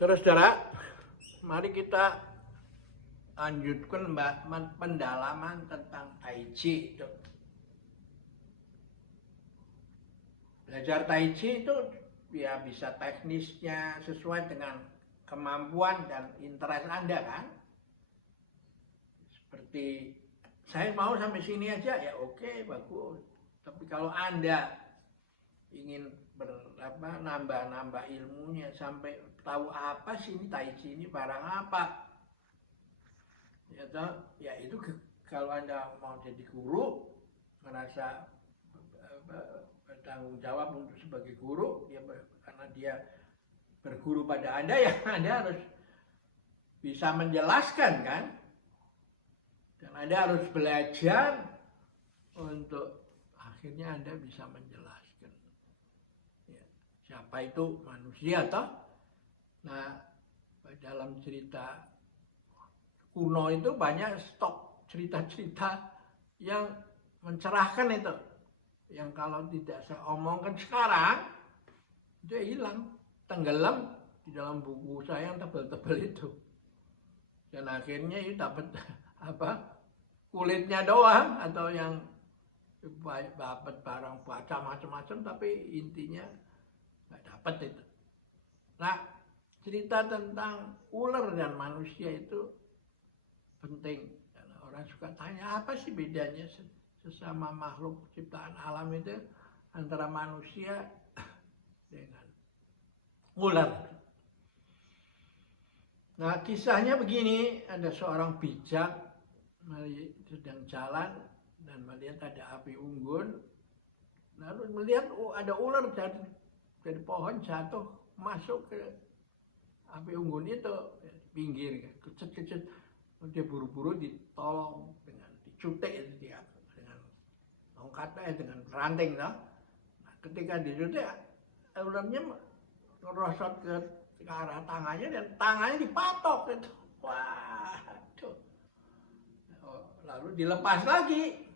Saudara-saudara, mari kita lanjutkan pendalaman tentang Tai Chi itu. Belajar Tai Chi itu ya bisa teknisnya sesuai dengan kemampuan dan interest Anda kan. Seperti saya mau sampai sini aja ya oke, bagus. Tapi kalau Anda ingin nambah ilmunya sampai tahu apa sih ini Tai Chi ini barang apa, ya itu kalau Anda mau jadi guru, merasa bertanggung jawab untuk sebagai guru, ya karena dia berguru pada Anda, ya Anda harus bisa menjelaskan kan, dan Anda harus belajar untuk akhirnya Anda bisa menjelaskan. Siapa itu manusia toh? Nah, dalam cerita kuno itu banyak stok cerita-cerita yang mencerahkan itu. Yang kalau tidak saya omongkan sekarang, dia hilang, tenggelam di dalam buku saya yang tebal-tebal itu. Dan akhirnya itu dapat kulitnya doang, atau yang dapat barang baca macam-macam, tapi intinya nggak dapat itu. Nah, cerita tentang ular dan manusia itu penting. Karena orang suka tanya, apa sih bedanya sesama makhluk ciptaan alam itu antara manusia dengan ular. Nah, kisahnya begini, ada seorang bijak sedang jalan dan melihat ada api unggun. Lalu melihat ada ular dari pohon jatuh masuk ke api unggun itu, pinggir, kecut-kecut. Dia buru-buru ditolong dengan dicutek dia dengan tongkatnya, dengan ranting. Nah, ketika dicutek, ularnya merosot ke arah tangannya dan tangannya dipatok itu. Waduh. Lalu dilepas lagi.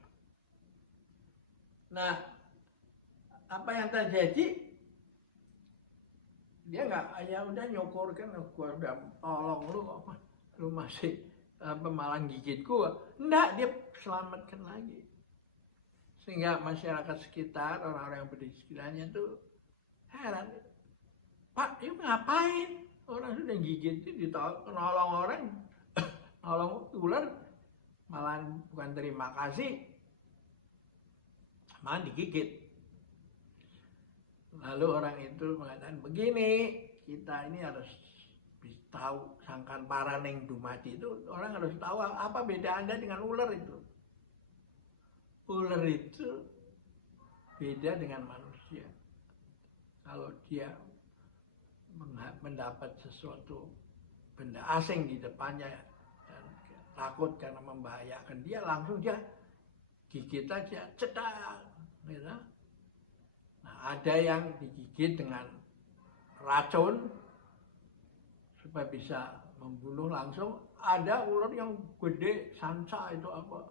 Nah, apa yang terjadi? Dia nggak, ya udah nyukur kan, gua udah tolong lu masih malah gigit gua. Enggak, dia selamatkan lagi. Sehingga masyarakat sekitar, orang-orang yang berdiri di sekitarnya tuh heran. Pak, ini ngapain? Orang sudah gigit, nolong orang, nolong ular, malah bukan terima kasih, malah digigit. Lalu orang itu mengatakan begini, kita ini harus tahu sangkan paraneng dumadi itu, orang harus tahu apa beda Anda dengan ular itu. Ular itu beda dengan manusia. Kalau dia mendapat sesuatu benda asing di depannya dan takut karena membahayakan dia, langsung dia gigit aja, cedak, gitu. Nah, ada yang digigit dengan racun supaya bisa membunuh langsung. Ada ular yang gede, sanca itu apa,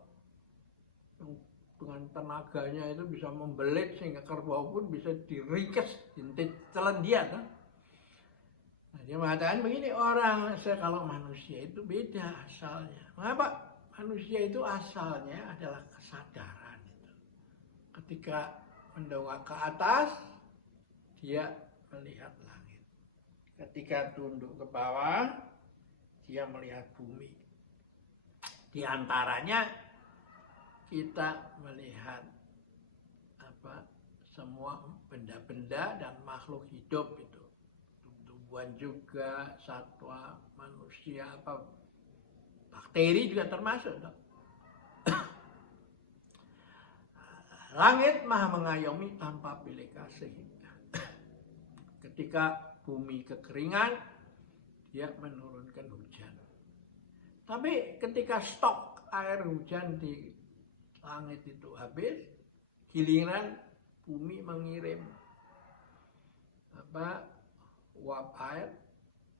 yang dengan tenaganya itu bisa membelit sehingga kerbau pun bisa diringkes, ditelan dia kan. Nah, dia mengatakan begini, kalau manusia itu beda asalnya. Mengapa? Manusia itu asalnya adalah kesadaran itu. Ketika mendongak ke atas, dia melihat langit. Ketika tunduk ke bawah, dia melihat bumi. Di antaranya kita melihat semua benda-benda dan makhluk hidup itu. Tumbuhan juga, satwa, manusia, bakteri juga termasuk. Langit maha mengayomi tanpa pilih kasih. Ketika bumi kekeringan, dia menurunkan hujan. Tapi ketika stok air hujan di langit itu habis, giliran bumi mengirim uap air,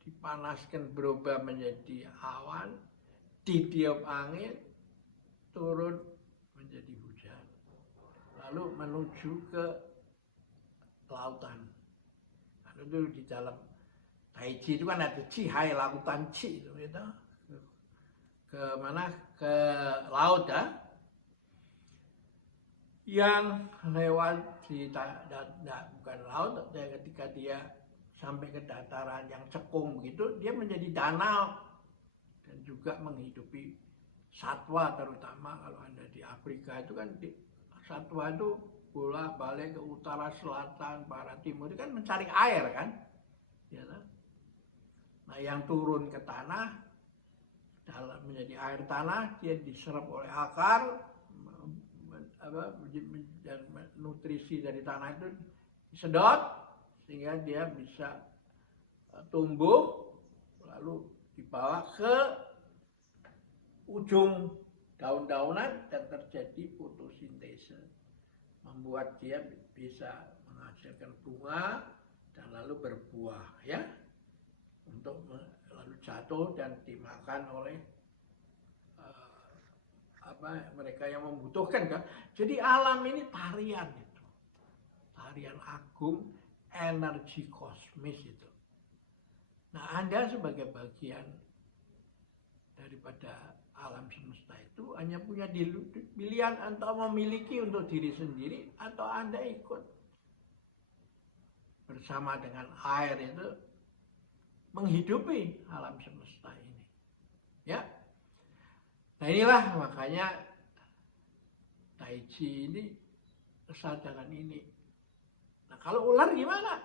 dipanaskan berubah menjadi awan, ditiup angin, turun menjadi hujan. Lalu menuju ke lautan. Itu di dalam Tai Chi itu kan ada Chi-Hai, lakukan Chi gitu. Ke mana? Ke laut ya. Yang lewat di bukan laut, ketika dia sampai ke dataran yang cekung begitu, dia menjadi danau dan juga menghidupi satwa, terutama kalau Anda di Afrika itu kan satwa itu bolak-balik ke utara, selatan, barat, timur itu kan mencari air kan. Ya, nah yang turun ke tanah dalam menjadi air tanah, dia diserap oleh akar, dan nutrisi dari tanah itu disedot sehingga dia bisa tumbuh, lalu dibawa ke ujung daun-daunan dan terjadi fotosintese, membuat dia bisa menghasilkan bunga dan lalu berbuah ya, untuk lalu jatuh dan dimakan oleh mereka yang membutuhkan kan. Jadi alam ini tarian itu, tarian agung, energi kosmis itu. Nah, Anda sebagai bagian daripada alam semesta itu hanya punya pilihan atau memiliki untuk diri sendiri, atau Anda ikut bersama dengan air itu menghidupi alam semesta ini. Ya. Nah inilah makanya Tai Chi ini kesadaran ini. Nah kalau ular gimana?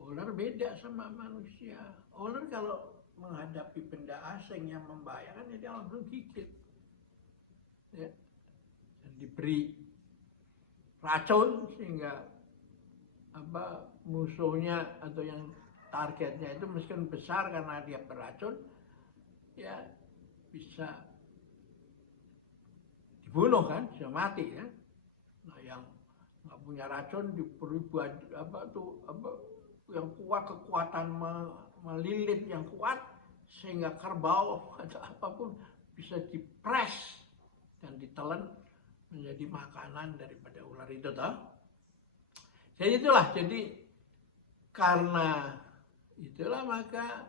Ular beda sama manusia. Ular kalau menghadapi benda asing yang membahayakan, dia langsung gigit. Ya. Dan diberi racun sehingga musuhnya atau yang targetnya itu meskipun besar karena dia beracun, ya bisa dibunuh kan, bisa mati kan. Nah yang nggak punya racun diberi yang kuat, kekuatan melilit yang kuat sehingga kerbau atau apapun bisa dipres dan ditelan menjadi makanan daripada ular itu toh. Jadi itulah, jadi karena itulah maka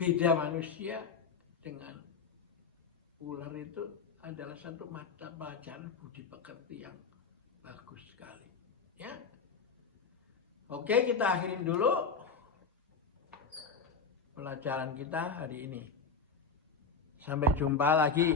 beda manusia dengan ular itu adalah satu mata pelajaran budi pekerti yang bagus sekali. Ya, oke, kita akhirin dulu pelajaran kita hari ini. Sampai jumpa lagi.